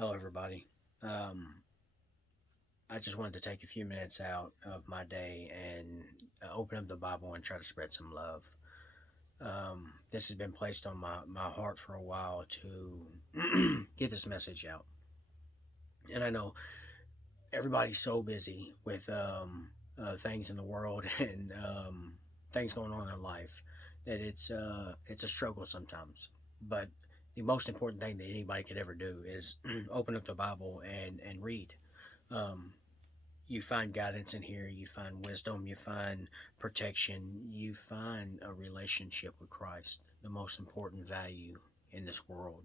Hello, everybody. Um, I just wanted to take a few minutes out of my day and open up the Bible and try to spread some love. This has been placed on my heart for a while to get this message out. And I know everybody's so busy with things in the world and things going on in life that it's a struggle sometimes. But the most important thing that anybody could ever do is open up the Bible and read. Um, you find guidance in here, you find wisdom, you find protection, you find a relationship with Christ. The most important value in this world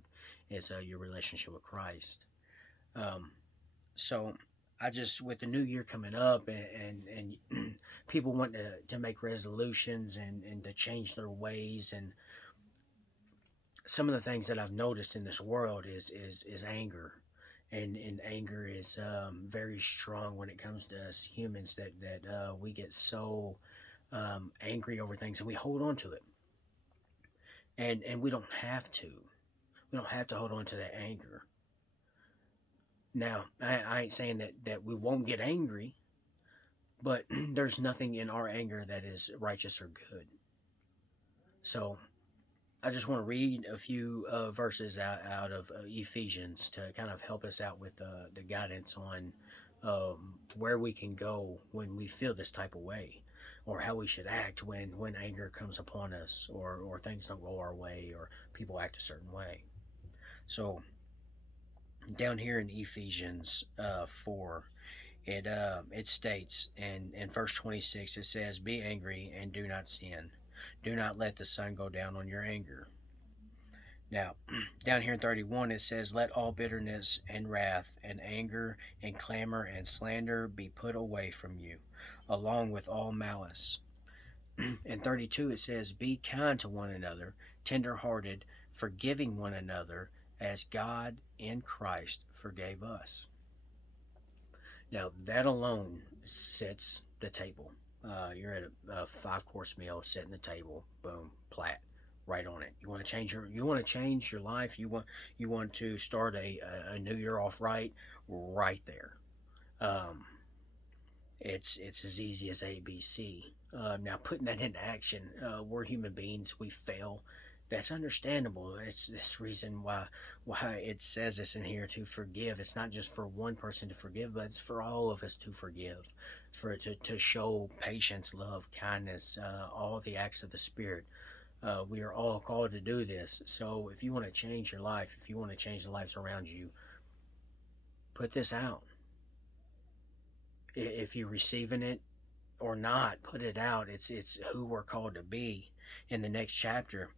is your relationship with Christ. Um, so I just, with the new year coming up, and people want to make resolutions and to change their ways, and some of the things that I've noticed in this world is anger, and anger is very strong when it comes to us humans, that we get so angry over things and we hold on to it, and we don't have to hold on to that anger. Now I ain't saying that we won't get angry, but there's nothing in our anger that is righteous or good. So I just want to read a few verses out of Ephesians to kind of help us out with the guidance on where we can go when we feel this type of way, or how we should act when anger comes upon us, or things don't go our way, or people act a certain way. So down here in Ephesians 4, it states in verse 26, it says, "Be angry and do not sin. Do not let the sun go down on your anger." Now, down here in 31, it says, "Let all bitterness and wrath and anger and clamor and slander be put away from you, along with all malice." In 32, it says, "Be kind to one another, tender-hearted, forgiving one another, as God in Christ forgave us." Now, that alone sets the table. You're at a five-course meal, setting the table, boom, plat, right on it. You want to change your life. You want to start a new year off right there. Um, it's as easy as ABC. Now, putting that into action, we're human beings. We fail. That's understandable. It's this reason why it says this in here, to forgive. It's not just for one person to forgive, but it's for all of us to forgive, to show patience, love, kindness, all the acts of the Spirit. We are all called to do this. So if you want to change your life, if you want to change the lives around you, put this out. If you're receiving it or not, put it out. It's who we're called to be. In the next chapter,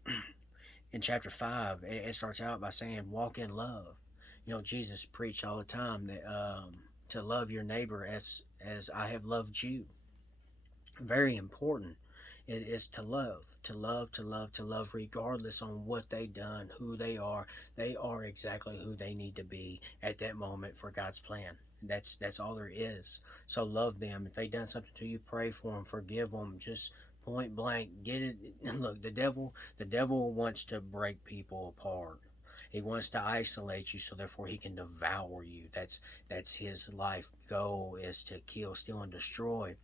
in chapter 5, it starts out by saying, "Walk in love." You know, Jesus preached all the time that to love your neighbor as I have loved you. Very important. It is to love, to love, to love, to love, regardless on what they done, who they are. They are exactly who they need to be at that moment for God's plan. That's all there is. So love them. If they done something to you, pray for them, forgive them. Just point blank, get it. Look, the devil wants to break people apart. He wants to isolate you, so therefore he can devour you. That's his life goal, is to kill, steal, and destroy.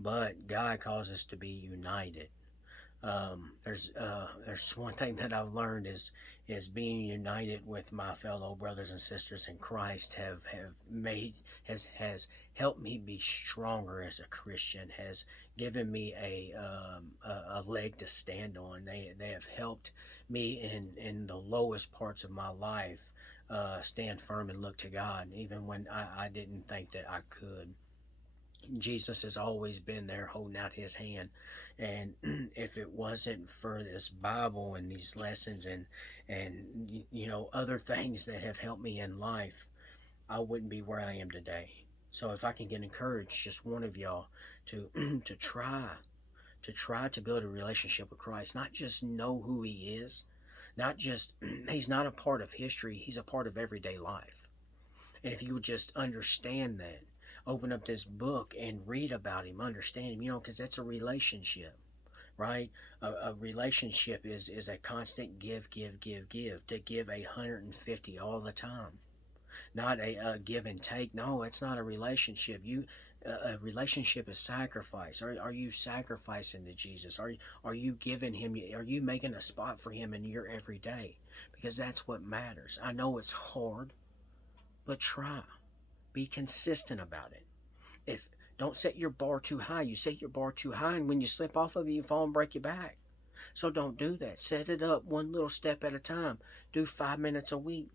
But God calls us to be united. There's one thing that I've learned is being united with my fellow brothers and sisters in Christ have made has helped me be stronger as a Christian, has given me a leg to stand on. They have helped me in the lowest parts of my life stand firm and look to God, even when I didn't think that I could. Jesus has always been there holding out his hand. And if it wasn't for this Bible and these lessons and other things that have helped me in life, I wouldn't be where I am today. So if I can get encouraged, just one of y'all, to to try to build a relationship with Christ, not just know who he is, not just he's not a part of history, he's a part of everyday life. And if you would just understand that, open up this book and read about him, understand him, because that's a relationship, right? A relationship is a constant give, give, give, give, to give 150 all the time. not a give and take. No, it's not a relationship. A relationship is sacrifice. Are you sacrificing to Jesus? Are you giving him? Are you making a spot for him in your everyday? Because that's what matters. I know it's hard, but try. Be consistent about it. If Don't set your bar too high. You set your bar too high, and when you slip off of it, you fall and break your back. So don't do that. Set it up one little step at a time. Do 5 minutes a week.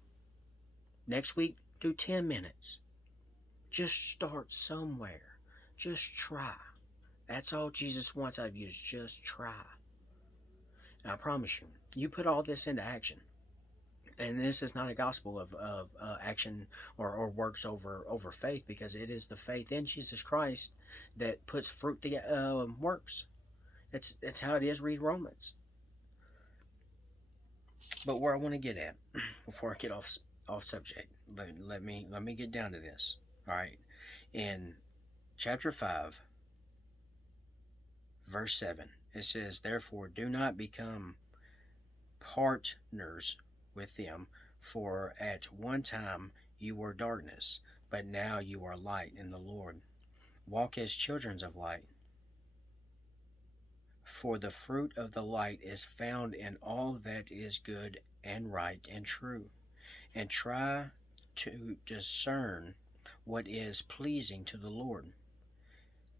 Next week, do 10 minutes. Just start somewhere. Just try. That's all Jesus wants out of you, is just try. And I promise you, you put all this into action. And this is not a gospel of action or works over faith, because it is the faith in Jesus Christ that puts fruit to works. It's how it is. Read Romans. But where I want to get at before I get off subject, let me get down to this. All right, in chapter 5, verse 7, it says, "Therefore, do not become partners with them, for at one time you were darkness, but now you are light in the Lord. Walk as children of light. For the fruit of the light is found in all that is good and right and true. And try to discern what is pleasing to the Lord.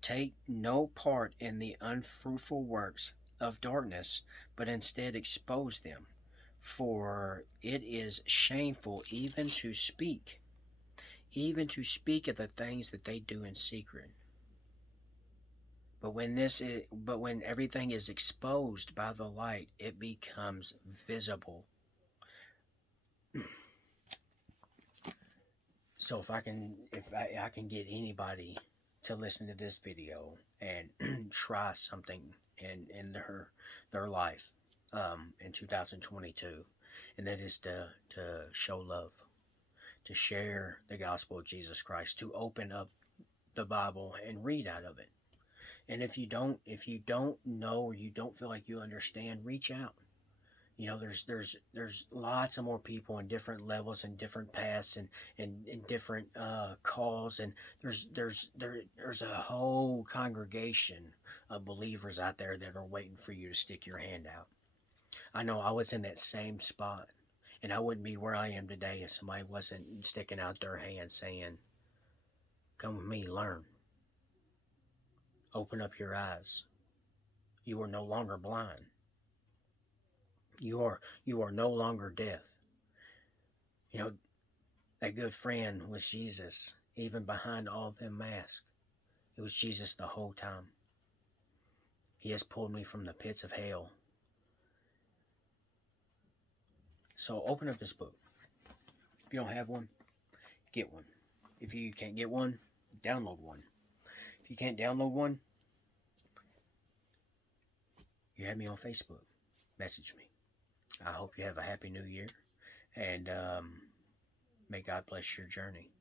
Take no part in the unfruitful works of darkness, but instead expose them. For it is shameful even to speak of the things that they do in secret. But when everything is exposed by the light, it becomes visible." So if I can get anybody to listen to this video and try something in their life in 2022, and that is to show love, to share the gospel of Jesus Christ, to open up the Bible and read out of it. And if you don't know, or you don't feel like you understand, reach out. You know, there's lots of more people in different levels and different paths and different calls, and there's a whole congregation of believers out there that are waiting for you to stick your hand out. I know I was in that same spot, and I wouldn't be where I am today if somebody wasn't sticking out their hand saying, "Come with me, learn. Open up your eyes. You are no longer blind. You are no longer deaf." You know, that good friend was Jesus, even behind all them masks. It was Jesus the whole time. He has pulled me from the pits of hell. So open up this book. If you don't have one, get one. If you can't get one, download one. If you can't download one, you have me on Facebook. Message me. I hope you have a happy new year, and may God bless your journey.